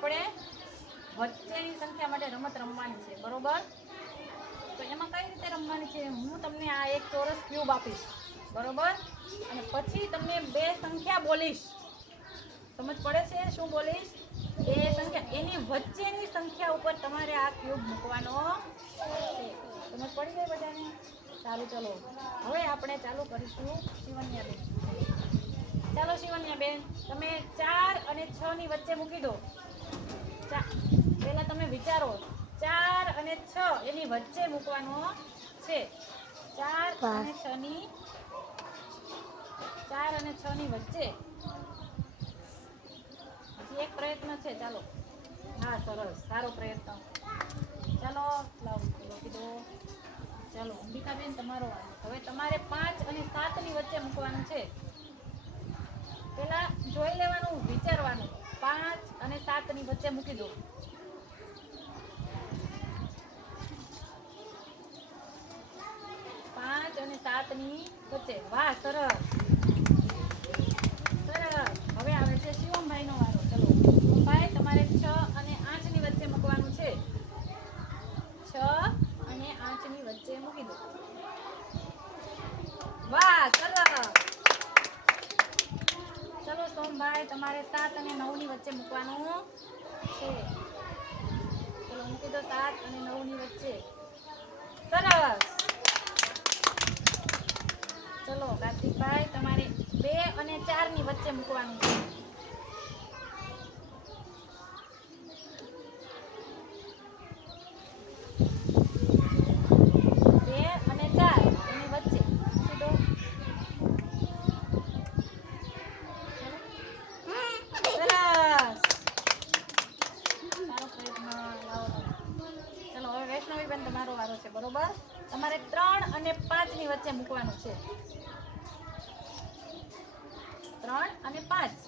આપણે વચ્ચેની સંખ્યા માટે રમત રમવાની છે, બરોબર? તો એમાં કઈ રીતે રમવાની છે? હું તમને આ એક ચોરસ ક્યુબ આપીશ, બરોબર? અને પછી તમને બે સંખ્યા બોલીશ. સમજ પડે છે શું બોલીશ? બે સંખ્યા, એની વચ્ચેની સંખ્યા ઉપર તમારે આ ક્યુબ મૂકવાનો સમજ પડી ગઈ બધાને? સારું, ચલો. હવે આપણે ચાલુ કરીશું શિવન્યા બેન. ચાલો શિવન્યા બેન, તમે ચાર અને છ ની વચ્ચે મૂકી દો. પહેલા તમે વિચારો ચાર અને છ એની વચ્ચે મૂકવાનો છે. ચાર અને છ ની ચાર અને છ ની વચ્ચે. હજી એક પ્રયત્ન છે ચાલો. હા સરસ. સારો પ્રયત્ન. ચાલો લાવો દો ચાલો અંબિકાબેન તમારો હવે તમારે પાંચ અને સાતની વચ્ચે મૂકવાનું છે. પેલા જોઈ પાંચ અને સાતની વચ્ચે મૂકી દો. પાંચ અને સાતની વચ્ચે. વાહ, સરસ. હવે આવે છે શિવમભાઈ નો વારો. ચલો. શિવમભાઈ, તમારે છ અને આઠની વચ્ચે મૂકવાનું છે. છ અને આઠની વચ્ચે મૂકી દો. વાહ, સરસ. સોમભાઈ તમારે સાત અને નવની વચ્ચે મૂકવાનું. છે. ચલો, મૂકી દો સાત અને નવની વચ્ચે. સરસ. ચલો કાર્તિકભાઈ તમારે બે અને ચારની વચ્ચે મૂકવાનું છે બે અને ચાર એની વચ્ચે મૂકી દો સરસ સારો પ્રયત્ન લાવો ચલો વૈષ્ણવીબેન તમારો વારો છે, બરોબર? તમારે ત્રણ અને પાંચની વચ્ચે મૂકવાનું છે. ત્રણ અને પાંચ.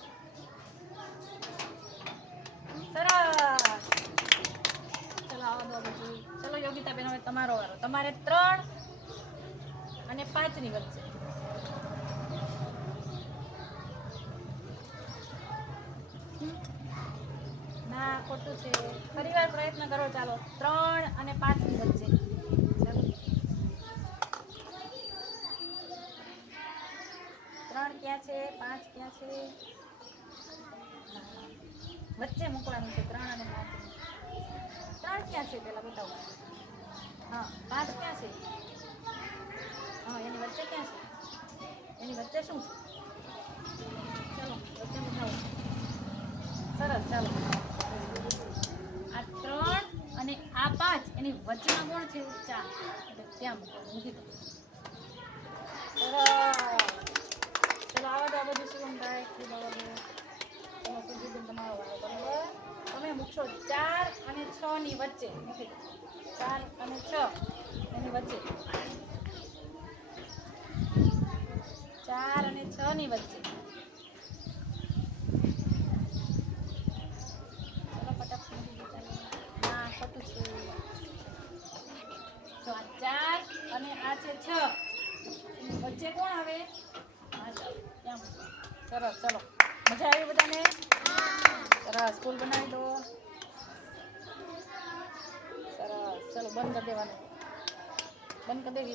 સરસ! ચલો, આવો દો ચલો યોગિતાબેન હવે તમારો વારો. તમારે ત્રણ અને પાંચની વચ્ચે ના, ખોટું છે. ફરી વાર પ્રયત્ન કરો, ચાલો. ત્રણ અને પાંચની વચ્ચે. ત્રણ ક્યાં છે? પાંચ ક્યાં છે? વચ્ચે મૂકવાનું છે, ત્રણ અને પાંચ. ત્રણ ક્યાં છે પેલા બતાવો? હા, પાંચ ક્યાં છે? હા, એની વચ્ચે ક્યાં છે? એની વચ્ચે શું છે ચલો વચ્ચે બતાવો સરસ ચાલો આ ત્રણ અને આ પાંચ એની વચ્ચેના કોણ છે ચાર એટલે ત્યાં મૂકો દો આવા દો આ બધું શિવમભાઈ ખૂબ આવા દો. તમે તમે મૂકશો ચાર અને છ વચ્ચે. મૂકી ચાર અને છ એની વચ્ચે. ચાર અને છ ની વચ્ચે ચલો ફટાફટ મૂકી દો ચાલો ના ખોટું છે જો આ ચાર અને આ છે. કોણ આવે? સરસ, ચલો. મજા આવી બધાને? સરસ. સ્કૂલ બનાવી દો. સરસ. ચલો, બંધ કરી દેવાનું. બંધ કરી દેવી.